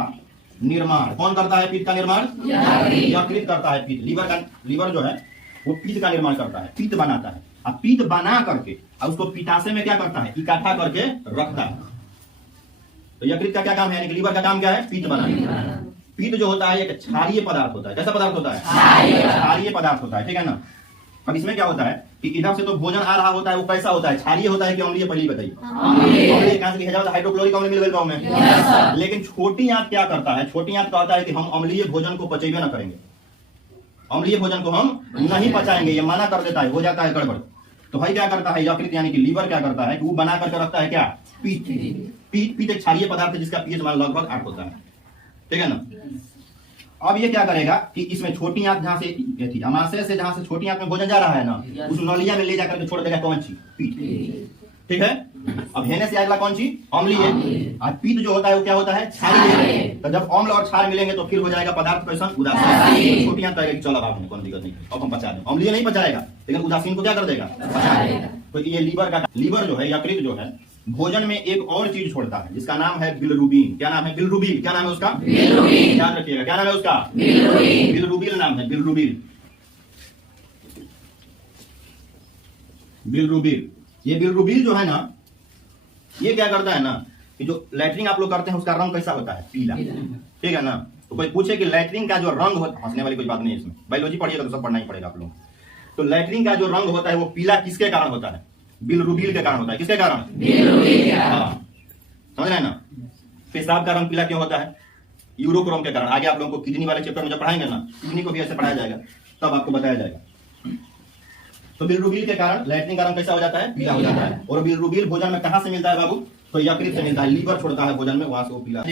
निर्माण कौन करता है? पीत का निर्माण यकृत करता है। पीत लीवर जो है वो पीत का निर्माण करता है, पीत बनाता है। अब पीत बना करके अब उसको पित्ताशय में क्या करता है? इकट्ठा करके रखता है। तो यकृत का क्या काम है, यानी कि लीवर का काम क्या है? पीत बनाना। पीत जो होता है एक क्षारीय पदार्थ होता है। कैसा पदार्थ होता है? क्षारीय पदार्थ होता है, ठीक है ना। अब इसमें क्या होता है कि इधर से तो भोजन आ रहा होता है, वो कैसा होता है? क्षारीय होता है कि अम्लीय? पहले बताइए। अम्लीय। कहां से भेजा होता है? हाइड्रोक्लोरिक अम्ल मिल गया में। लेकिन छोटी आंत क्या करता है? छोटी आंत कहता है कि हम अम्लीय भोजन को पचेबे न करेंगे, अम्लीय भोजन को हम नहीं पचाएंगे, ये मना कर देता है, हो जाता है गड़बड़। तो भाई क्या करता है? यकृत यानी कि लीवर क्या करता है कि वो बना करके रखता है क्या? पीत। पीत एक क्षारीय पदार्थ है जिसका पीएच मान लगभग 8 होता है, ठीक है ना। अब ये क्या करेगा कि इसमें छोटी आंत जहां से थी, अमाशय से जहां से छोटी आंत में भोजन जा रहा है ना, उस नलिया में ले जाकर के छोड़ देगा कौन सी? पीत, ठीक है। अब हेने से अगला कौन सी? अम्लीय। और पीत जो होता है वो क्या होता है? क्षारीय। तो जब अम्ल और क्षार मिलेंगे तो फिर हो जाएगा पदार्थ कैसा? उदासीन। छोटी आंत कहेगा कि चलो बाबू कोई दिक्कत नहीं, अब हम पचा दें। अम्लीय नहीं पचाएगा, लेकिन उदासीन को क्या कर देगा? पचा देगा। तो ये लीवर जो है, यकृत जो है, भोजन में एक और चीज छोड़ता है जिसका नाम है बिलरुबिन। क्या नाम है? बिलरुबिन। क्या नाम है उसका? बिलरुबिन। ध्यान रखिएगा, क्या नाम है उसका? बिलरुबिन। बिलरुबिन नाम है, बिलरुबिन। बिलरुबिन। ये बिलरुबिन जो है ना, ये क्या करता है ना कि जो लैट्रिन आप लोग करते हैं उसका रंग कैसा होता है? पीला, ठीक है ना। तो कोई पूछे कि लैट्रिन का जो रंग होता है, हंसने वाली कोई बात नहीं है इसमें, बायोलॉजी पढ़िएगा तो सब पढ़ना ही पड़ेगा आप लोग। तो लैट्रिन का जो रंग होता है वो पीला किसके कारण होता है? बिलरुबिन के कारण होता है। किसके कारण? बिलरुबिन। हाँ, समझ रहे हैं ना। पेशाब का रंग पीला क्यों होता है? यूरोक्रोम के कारण। आगे आप लोगों को किडनी वाले चैप्टर में जब पढ़ाएंगे ना, किडनी को भी ऐसे पढ़ाया जाएगा, तब आपको बताया जाएगा। तो बिलरुबिन के कारण लैट्रिन का रंग कैसा हो जाता है? पीला हो जाता है। और बिलरुबिन भोजन में कहां से मिलता है बाबू? तो यकृत से मिलता है। लीवर छोड़ता है भोजन में, वहां से वो पीला।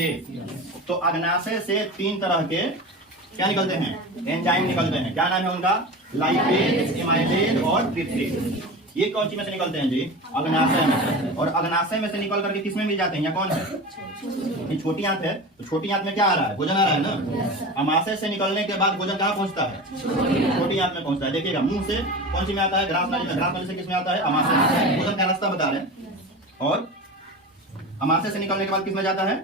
तो अग्नाशय से 3 तरह के क्या निकलते हैं? एंजाइम निकलते हैं। क्या नाम है उनका? लाइपेज, एमाइलेज और ट्रिप्सिन। ये कौन सी में से निकलते हैं जी? अग्नाशय में से। और अग्नाशय में से निकल करके किसमें मिल जाते हैं? या कौन है? ये छोटी आंत है। तो छोटी आंत में क्या आ रहा है? भोजन आ रहा है ना। अमाशय से निकलने के बाद भोजन कहाँ पहुंचता है? छोटी आंत में पहुंचता है। देखिएगा, मुंह से कौन सी में आता है? ग्रास नली में। ग्रास नली से किसमें आता है? अमाशय में। भोजन का रास्ता बता रहे हैं। और अमाशय से निकलने के बाद किसमें जाता है?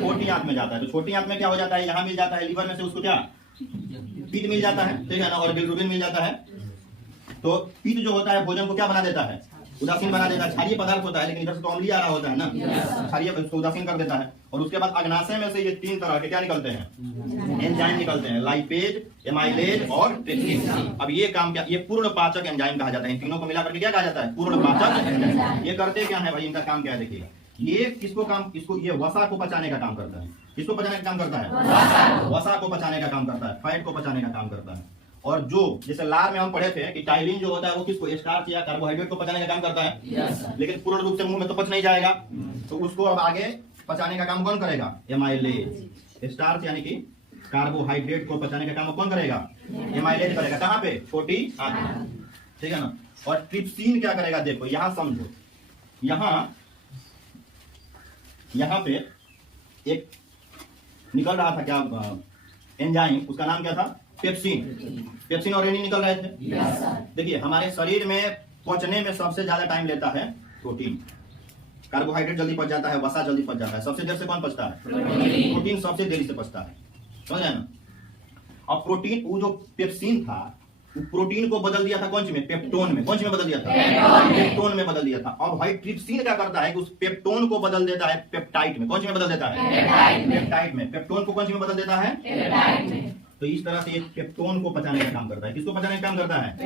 छोटी आंत में जाता है। तो छोटी आंत में क्या हो जाता है? यहाँ मिल जाता है लीवर में से उसको क्या? पीत मिल जाता है, ठीक है ना। और बिलरुबिन मिल जाता है। तो पीत जो होता है भोजन को क्या बना देता है? उदासीन बना देता है। क्षारीय पदार्थ होता है, लेकिन इधर से तो अम्लीय आ रहा होता है ना, क्षारीय उसको उदासीन कर देता है। और उसके बाद अग्नाशय में से ये 3 तरह के क्या निकलते हैं? एंजाइम निकलते हैं। लाइपेज, एमाइलेज और ट्रिप्सिन। अब ये काम क्या? ये पूर्ण पाचक एंजाइम कहा जाता है। इन तीनों को मिलाकर के क्या कहा जाता है? पूर्ण पाचक एंजाइम। ये करते क्या है भाई? इनका काम क्या है देखिएगा। ये किसको काम? इसको ये वसा को पचाने का काम करता है। किसको पचाने का काम करता है? वसा को पचाने का काम करता है, फैट को पचाने का काम करता है। और जो जैसे लार में हम पढ़े थे कि टाइलिन जो होता है वो किसको? स्टार्च या कार्बोहाइड्रेट को पचाने का काम करता है। लेकिन पूर्ण रूप से मुंह में तो पच नहीं जाएगा, तो उसको अब आगे पचाने का काम कौन करेगा? एमाइलेज। स्टार्च यानी कि कार्बोहाइड्रेट को पचाने का काम कौन करेगा? एमाइलेज करेगा। कहां पे? छोटी आंत, ठीक है ना। और ट्रिप्सिन क्या करेगा? देखो यहां समझो, यहां पे एक निकल रहा था क्या एंजाइम, उसका नाम क्या था? पेप्सिन। पेप्सिन और रेनिन निकल रहे थे। देखिए हमारे शरीर में पचने में सबसे ज्यादा टाइम लेता है प्रोटीन। कार्बोहाइड्रेट जल्दी पच जाता है, वसा जल्दी पच जाता है। सबसे देर से कौन पचता है? प्रोटीन सबसे देरी से पचता है, समझ रहे ना। अब प्रोटीन, वो जो पेप्सिन था प्रोटीन को बदल दिया था कौन सी में? पेप्टोन में। कौन सी में बदल दिया था? पेप्टोन में बदल दिया था। अब भाई ट्रिप्सिन क्या करता है कि उस पेप्टोन को बदल देता है पेप्टाइड में। कौन सी में बदल देता है? पेप्टाइड में। पेप्टोन को कौन सी में बदल देता है? पेप्टाइड में। तो इस तरह से ये पेप्टोन को पचाने का काम करता है। किसको पचाने का काम करता है?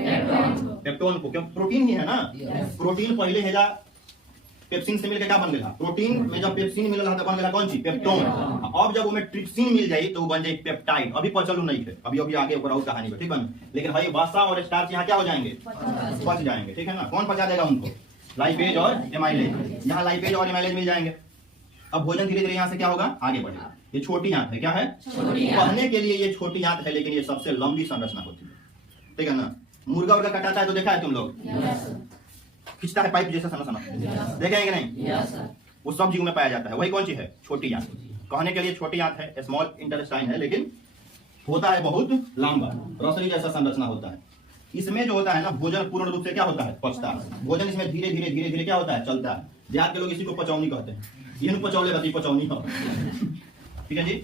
पेप्टोन को। क्यों? प्रोटीन ही है ना। प्रोटीन पहले है जा पेप्सिन से मिलकर क्या बन गया? प्रोटीन में जब पेप्सिन मिल रहा था बन गया कौन सी? पेप्टोन। अब जब वो में ट्रिप्सिन मिल जाई तो वो बन जाए पेप्टाइड। अभी पचलू नहीं है, अभी अभी आगे ऊपर और कहानी है, ठीक है। लेकिन भाई वसा और स्टार्च यहाँ क्या हो जाएंगे? पच जाएंगे, ठीक है ना। कौन पचा देगा उनको? लाइपेज और एमाइलेज। यहाँ लाइपेज और एमाइलेज मिल जाएंगे। अब भोजन धीरे धीरे यहाँ से क्या होगा? आगे बढ़ेगा। ये छोटी आंत है, क्या है? कहने के लिए ये छोटी आंत है, लेकिन ये सबसे लंबी संरचना होती है, ठीक है ना। मुर्गा उर्गा कटाता है तो देखा है तुम लोग? खींचता है पाइप जैसा संरचना, देखे हैं कि नहीं? वो सब जीव में पाया जाता है। वही कौन सी है? छोटी आंत। कहने के लिए छोटी आंत है, स्मॉल इंटेस्टाइन है, लेकिन होता है बहुत लंबा, रसरी जैसा संरचना होता है। इसमें जो होता है ना, भोजन पूर्ण रूप से क्या होता है? पचता है। भोजन इसमें धीरे धीरे धीरे धीरे क्या होता है? चलता है। देहात के लोग इसी को पचौनी कहते हैं। ये पचौले बती पचौनी हो, ठीक है जी।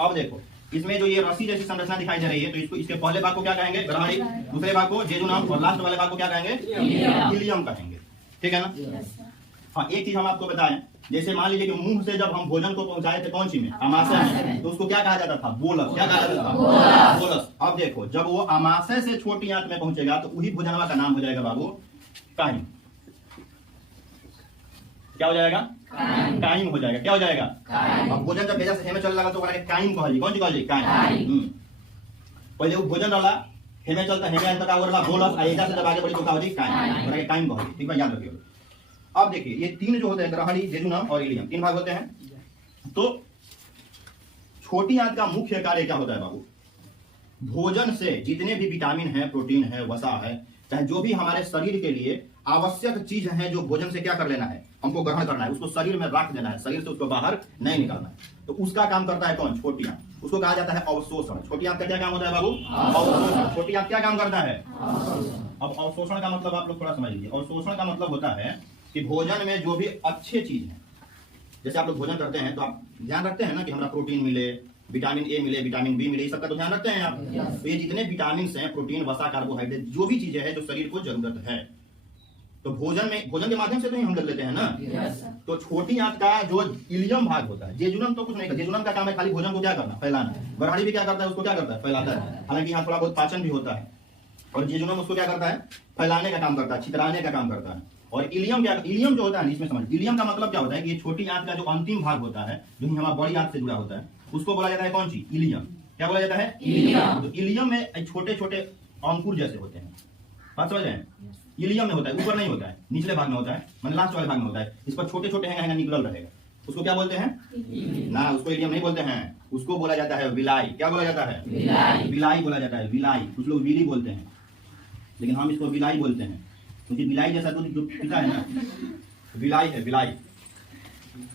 अब देखो इसमें जो ये रस्सी जैसी संरचना दिखाई दे रही है, तो इसको इसके पहले भाग को क्या कहेंगे? ग्रहणी। दूसरे भाग को जेजुनम, और लास्ट वाले भाग को क्या कहेंगे? इलियम कहेंगे, ठीक है ना। हाँ, एक चीज हम आपको बताएं, जैसे मान लीजिए कि मुंह से जब हम भोजन को पहुंचाए थे कौन सी में? आमाशय में, तो उसको क्या कहा जाता था? बोलस। क्या कहा जाता था? बोलस। अब देखो जब वो आमाशय से छोटी आंत में पहुंचेगा तो वही भोजनवा का नाम हो जाएगा बाबू काइम। क्या हो जाएगा? काइम हो जाएगा। क्या हो जाएगा? अब भोजन जब भेजा से हेमे चल लगा तो काइम कहली। कौन सी कहली? काइम। पहले वो भोजन वाला हेमे चलता, हेमे अंत का वाला बोलस, आएगा से जब आगे बढ़ी तो क्या होगी? काइम। काइम कहली, ठीक है, याद रखिए। अब देखिए ये तीन जो होते हैं, ग्रहणी, जेजुनम और इलियम, तीन भाग होते हैं। तो छोटी आंत का मुख्य कार्य क्या होता है बाबू? भोजन से जितने भी विटामिन है, प्रोटीन है, वसा है, चाहे जो भी हमारे शरीर के लिए आवश्यक चीज है, जो भोजन से क्या कर लेना है? हमको ग्रहण करना है, उसको शरीर में रख देना है, शरीर से उसको बाहर नहीं निकालना है। तो उसका काम करता है कौन? छोटी आंत। उसको कहा जाता है अवशोषण। छोटी आंत का क्या काम होता है बाबू? अवशोषण। छोटी आंत क्या काम करता है? अब अवशोषण का मतलब आप लोग थोड़ा समझ लीजिए। अवशोषण का मतलब होता है कि भोजन में जो भी अच्छे चीज है, जैसे आप लोग भोजन करते हैं तो आप ध्यान रखते हैं ना कि हमारा प्रोटीन मिले, विटामिन ए मिले, विटामिन बी मिले, ये सब का तो ध्यान रखते हैं आप। तो ये जितने विटामिन हैं, प्रोटीन, वसा, कार्बोहाइड्रेट, जो भी चीजें हैं जो शरीर को जरूरत है, तो भोजन के माध्यम से तो ही हम ले लेते हैं ना। तो छोटी आंत का जो इलियम भाग होता है, जेजुनम तो कुछ नहीं करता। जेजुनम का काम है खाली भोजन को क्या करना? फैलाना। ग्रहणी भी क्या करता है? उसको क्या करता है? फैलाता है। हालांकि यहाँ थोड़ा बहुत पाचन भी होता है। और जेजुनम उसको क्या करता है? फैलाने का काम करता है, छितराने का काम करता है। और इलियम क्या? इलियम जो होता है इसमें समझ, इलियम का मतलब क्या होता है कि ये छोटी आंत का जो अंतिम भाग होता है, जो हमारा बड़ी आंत से जुड़ा होता है, उसको बोला जाता है कौन सी? इलियम। क्या बोला जाता है? इलियम। तो इलियम में छोटे छोटे अंकुर जैसे होते हैं, बात समझ रहे हैं? इलियम में होता है, ऊपर नहीं होता है, निचले भाग में होता है, मतलब लास्ट वाले भाग में होता है। इस पर छोटे छोटे हैंगा निकल रहेगा, उसको क्या बोलते हैं? ना, उसको इलियम नहीं बोलते हैं, उसको बोला जाता है विलाई। क्या बोला जाता है? विलाई बोला जाता है। विलाई, कुछ लोग विली बोलते हैं, लेकिन हम इसको विलाई बोलते हैं, क्योंकि विलाई जैसा दूध जो पीता है ना, विलाई है, विलाई।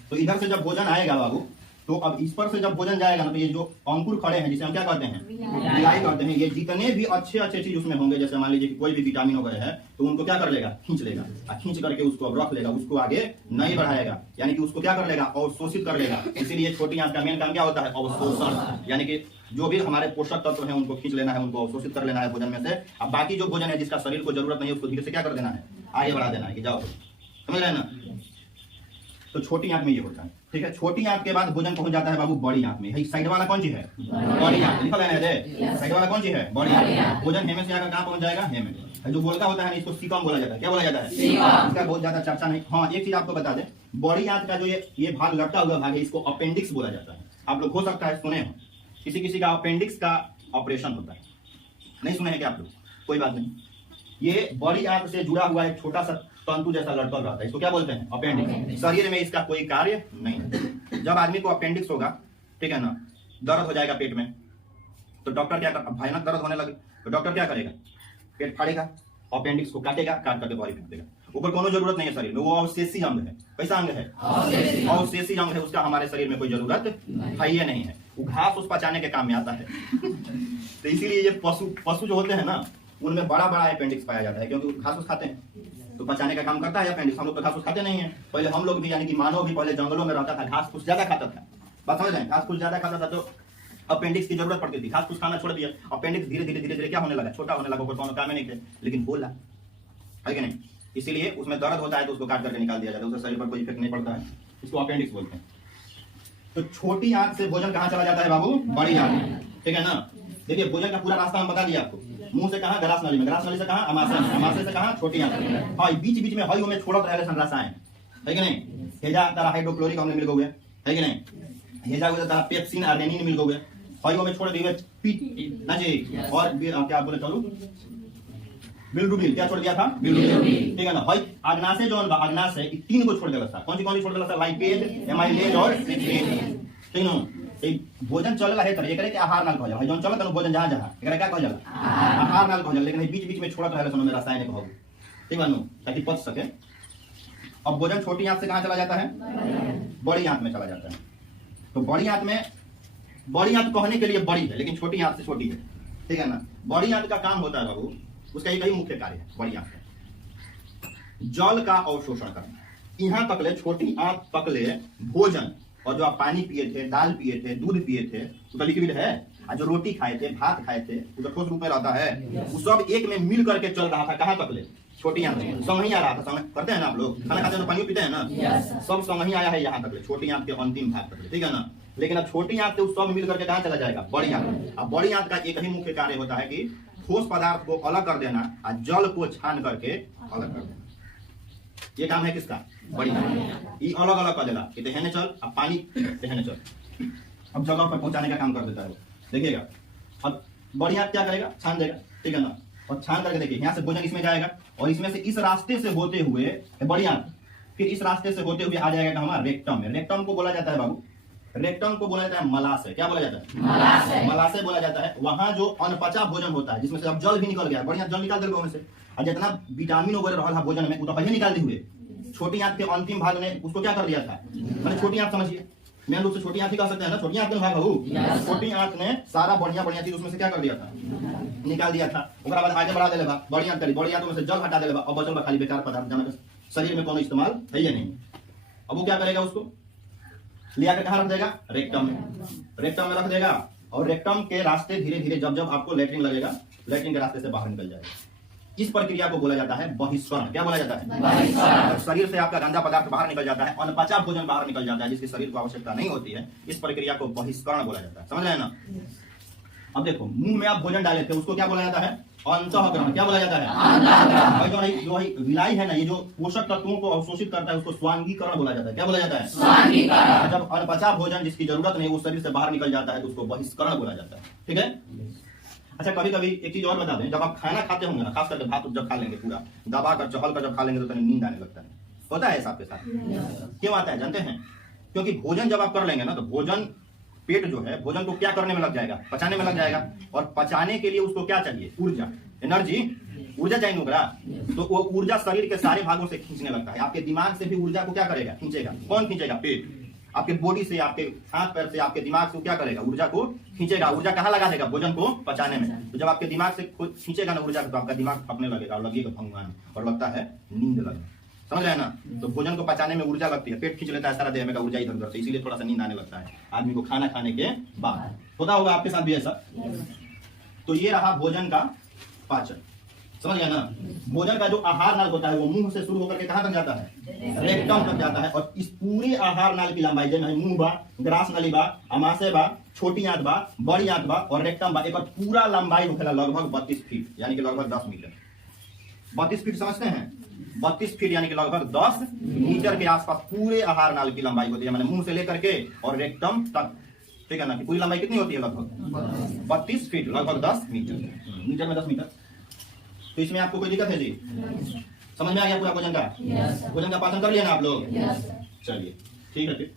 तो इधर से जब भोजन आएगा बाबू, तो अब इस पर से जब भोजन जाएगा ना, तो ये जो अंकुर खड़े हैं, जिसे हम क्या कहते हैं? विलाई कहते हैं। ये जितने भी अच्छे अच्छे चीज उसमें होंगे, जैसे मान लीजिए कि कोई भी विटामिन वगैरह है, तो उनको क्या कर लेगा? खींच लेगा, और खींच करके उसको अब रख लेगा, उसको आगे नहीं बढ़ाएगा, यानी कि उसको क्या कर लेगा? अवशोषित कर लेगा। इसीलिए छोटी आंत का मेन काम क्या होता है? अवशोषण। यानी कि जो भी हमारे पोषक तत्व हैं उनको खींच लेना है, उनको अवशोषित कर लेना है भोजन में से। अब बाकी जो भोजन है जिसका शरीर को जरूरत नहीं है, उसको धीरे से क्या कर देना है? आगे बढ़ा देना है कि जाओ, समझ रहे हैं ना। तो छोटी आंत में ये होता है, ठीक है। छोटी आंत के बाद भोजन पहुंच जाता है बाबू बड़ी आंत में। साइड वाला कौन सी है? बड़ी आंत। लिखा है ना, साइड वाला कौन सी है? बड़ी आंत। भोजन हेमे से आकर कहाँ पहुंच जाएगा? हेमे। जो बोलता होता है ना, इसको सीकम बोला जाता है। क्या बोला जाता है? इसका बहुत ज्यादा चर्चा नहीं। हाँ, एक चीज आपको बता दें, बड़ी आंत का जो ये भाग लटका हुआ भाग है, इसको अपेंडिक्स बोला जाता है। आप लोग हो सकता है सुने हो, किसी किसी का अपेंडिक्स का ऑपरेशन होता है, नहीं सुने हैं क्या आप लोग? कोई बात नहीं। ये बड़ी आंत से जुड़ा हुआ एक छोटा सा तंतु जैसा लटकल रहता है, इसको क्या बोलते हैं? अपेंडिक्स। शरीर में इसका कोई कार्य नहीं है। जब आदमी को अपेंडिक्स होगा, ठीक है ना, दर्द हो जाएगा पेट में, तो डॉक्टर क्या कर, भयानक दर्द होने लगे तो डॉक्टर क्या करेगा? पेट फाड़ेगा, अपेंडिक्स को काटेगा, काट करके बाहर फेंक देगा। ऊपर कोनो जरूरत नहीं है शरीर में, वो अवशेषी अंग है। कैसा अंग है? अवशेषी अंग है, उसका हमारे शरीर में कोई जरूरत है ही नहीं है। वो घास उस पचाने के काम में आता है। तो इसीलिए ये पशु जो होते हैं ना, उनमें बड़ा बड़ा अपेंडिक्स पाया जाता है, क्योंकि घास उस खाते हैं, तो पचाने का काम करता है अपेंडिक्स। हम लोग तो घास उस खाते नहीं है। पहले हम लोग भी, यानी कि मानव भी पहले जंगलों में रहता था, घास कुछ ज्यादा खाता था। बात समझ रहे हैं? घास कुछ ज्यादा खाता था तो अपेंडिक्स की जरूरत पड़ती थी। घास कुछ खाना छोड़ दिया, अपेंडिक्स धीरे धीरे धीरे धीरे क्या होने लगा? छोटा होने लगा। ऊपर कोनो काम नहीं थे, लेकिन बोला है कि नहीं। इसीलिए उसमें दर्द होता है तो उसको काट करके निकाल दिया जाता है, उससे शरीर पर कोई इफेक्ट नहीं पड़ता है। इसको अपेंडिक्स बोलते हैं। तो छोटी आंत से भोजन कहाँ चला जाता है बाबू? बड़ी आंत, ठीक है ना। देखिए भोजन का पूरा रास्ता हम बता दिया आपको। मुंह से कहाँ? ग्रास नली में, ग्रास नली से कहाँ? अमाशय में, अमाशय से कहाँ? छोटी आंत में। हाँ, बीच बीच में हई में छोड़त रहे रसायन, है कि नहीं? हेजा तारा हाइड्रोक्लोरिक अम्ल मिल गया, है कि नहीं? हेजा हुआ तारा पेप्सिन आर्जेनिन मिल गया, फाइव में छोड़ दिए पी ना जी, और क्या बोले चलो बिल्डुबिल, क्या छोड़ दिया था? बिल्डुबिल, ठीक है ना? भाई अग्नाशय जो अग्नाशय है, तीन को छोड़ दिया था। कौन सी छोड़ दिया था? लाइपेज, एमाइलेज और ट्रिप्सिन, ठीक ना? भोजन चल है तो एक आहार नाल कहल, जो चलत है भोजन जहां जहां एकरा क्या कहल जाला? आहार नाल कहल, लेकिन बीच बीच में छोड़त रहले समय रासायनिक भाग, ठीक है ना, ताकि पच सके। अब भोजन छोटी आंत से कहां चला जाता है? बड़ी आंत में चला जाता है। तो बड़ी आंत में, बड़ी आंत कहने के लिए बड़ी है लेकिन छोटी आंत से छोटी है, ठीक है ना? बड़ी आंत का काम होता है बाबू, उसका एक ही मुख्य कार्य है बड़ी आंत का, जल का अवशोषण करना। यहां तक ले छोटी आंत तक ले भोजन, और जो आप पानी पिए थे, दाल पिए थे, दूध पिए थे, वो तो लिक्विड है, और जो रोटी खाए थे, भात खाए थे, वो तो ठोस रूप में रहता है, वो सब एक में मिल करके चल रहा था। कहां तक ले? छोटी आंत में संग ही आ रहा था। संग करते हैं ना आप लोग, खाना खाते हैं तो पानी पीते हैं ना, सब संग ही आया है यहाँ तक ले, छोटी आंत के अंतिम भाग तक ले, ठीक है ना? लेकिन अब छोटी आंत से सब मिल करके कहां चला जाएगा? बड़ी आंत। अब बड़ी आंत का एक ही मुख्य कार्य होता है कि ठोस पदार्थ को अलग कर देना और जल को छान करके अलग कर देना। ये काम है किसका? बड़ी आंत। ये अलग अलग कर देगा कि दहने चल, अब पानी दहने चल, अब जगह पर पहुंचाने का काम कर देता है। देखिएगा अब बड़ी आंत क्या करेगा? छान देगा, ठीक है ना? और छान करके देखिए, यहाँ से भोजन इसमें जाएगा और इसमें से इस रास्ते से होते हुए बड़ी आंत, फिर इस रास्ते से होते हुए आ जाएगा हमारा रेक्टम में। रेक्टम को बोला जाता है बाबू, रेक्टम को बोला जाता है मलाशय। क्या बोला जाता है? मलाशय। मलाशय बोला जाता है। वहां जो अनपचा भोजन होता है, जिसमें से अब जल भी निकल गया, बढ़िया जल निकाल देगा से, और जितना विटामिन वगैरह रहा भोजन में वो तो पहले निकाल दी हुए, छोटी आंत के अंतिम भाग ने उसको क्या कर दिया था? मैंने छोटी आंत समझिए, मेन रूप से छोटी आंत ही कह सकते हैं ना, छोटी आंत का भाग हो, छोटी आंत ने सारा बढ़िया बढ़िया चीज उसमें से क्या कर दिया था? निकाल दिया था। उसके बाद आगे बढ़ा देगा, बड़ी आंत करी, बड़ी आंत में से जल हटा देगा, और बचल खाली बेकार पदार्थ जाना शरीर में कोनो इस्तेमाल है या नहीं। अब वो क्या करेगा? उसको लिया के कहां रख देगा? रेक्टम में। रेक्टम में रख देगा, और रेक्टम के रास्ते धीरे धीरे जब जब आपको लैट्रिन लगेगा, लैट्रिन के रास्ते से बाहर निकल जाएगा। इस प्रक्रिया को बोला जाता है बहिष्करण। क्या बोला जाता है? बहिष्करण। शरीर से आपका गंदा पदार्थ बाहर निकल जाता है, अनपचा भोजन बाहर निकल जाता है, जिसकी शरीर को आवश्यकता नहीं होती है। इस प्रक्रिया को बहिष्करण बोला जाता है। समझ रहे हैं ना? अब देखो, मुंह में आप भोजन डाले थे, उसको क्या बोला जाता है? अंतःग्रहण। क्या बोला जाता है? जो विलाई है ना, ये जो पोषक तत्वों को अवशोषित करता है, उसको स्वांगीकरण बोला जाता है। क्या बोला जाता है? स्वांगीकरण। जब अनपचा भोजन जिसकी जरूरत नहीं वो शरीर से बाहर निकल जाता है तो उसको बहिष्करण बोला जाता है, ठीक है? अच्छा, कभी कभी एक चीज और बता दें, जब आप खाना खाते होंगे ना, खास करके भात जब खा लेंगे, पूरा दबा कर चहल कर जब खा लेंगे तो नींद आने लगता है। होता है ऐसा आपके साथ? क्यों आता है जानते हैं? क्योंकि भोजन जब आप कर लेंगे ना, तो भोजन, पेट जो है भोजन को क्या करने में लग जाएगा? पचाने में लग जाएगा। और पचाने के लिए उसको क्या चाहिए? ऊर्जा, एनर्जी, ऊर्जा चाहिए होगा। तो वो ऊर्जा शरीर के सारे भागों से खींचने लगता है। आपके दिमाग से भी ऊर्जा को क्या करेगा? खींचेगा। कौन खींचेगा? पेट। आपके बॉडी से, आपके हाथ पैर से, आपके दिमाग से क्या करेगा? ऊर्जा को खींचेगा। ऊर्जा कहाँ लगा देगा? भोजन को पचाने में। तो जब आपके दिमाग से खींचेगा ना ऊर्जा, तो आपका दिमाग थकने लगेगा और लगेगा भंगान, और लगता है नींद लगेगा। समझ रहे हैं ना? तो भोजन को पचाने में ऊर्जा लगती है, पेट खींच लेता है सारा देह में का ऊर्जा इधर उधर से, इसीलिए थोड़ा सा नींद आने लगता है आदमी को खाना खाने के बाद। होता होगा आपके साथ भी ऐसा? तो ये रहा भोजन का पाचन। समझ गया ना? भोजन का जो आहार नाल होता है वो मुंह से शुरू होकर के कहां तक जाता है? रेक्टम तक जाता है। और इस पूरे आहार नाल की लंबाई जैसे मुंह बा, ग्रास नली बा, अमाशय बा, छोटी आंत बा, बड़ी आंत बा और रेक्टम बा, एक पूरा लंबाई होखेला लगभग 32 फीट, यानी कि लगभग 10 मीटर। 32 फीट समझते हैं? 32 फीट यानी कि लगभग 10 मीटर के आसपास पूरे आहार नाल की लंबाई होती है, मैंने मुंह से लेकर के और रेक्टम तक, ठीक है ना? कि पूरी लंबाई कितनी होती है? लगभग 32 फीट, लगभग 10 मीटर। मीटर में 10 मीटर। तो इसमें आपको कोई दिक्कत है जी? समझ में आ गया पूरा भोजन का? भोजन का पाचन कर लिया ना आप लोग? चलिए, ठीक है फिर।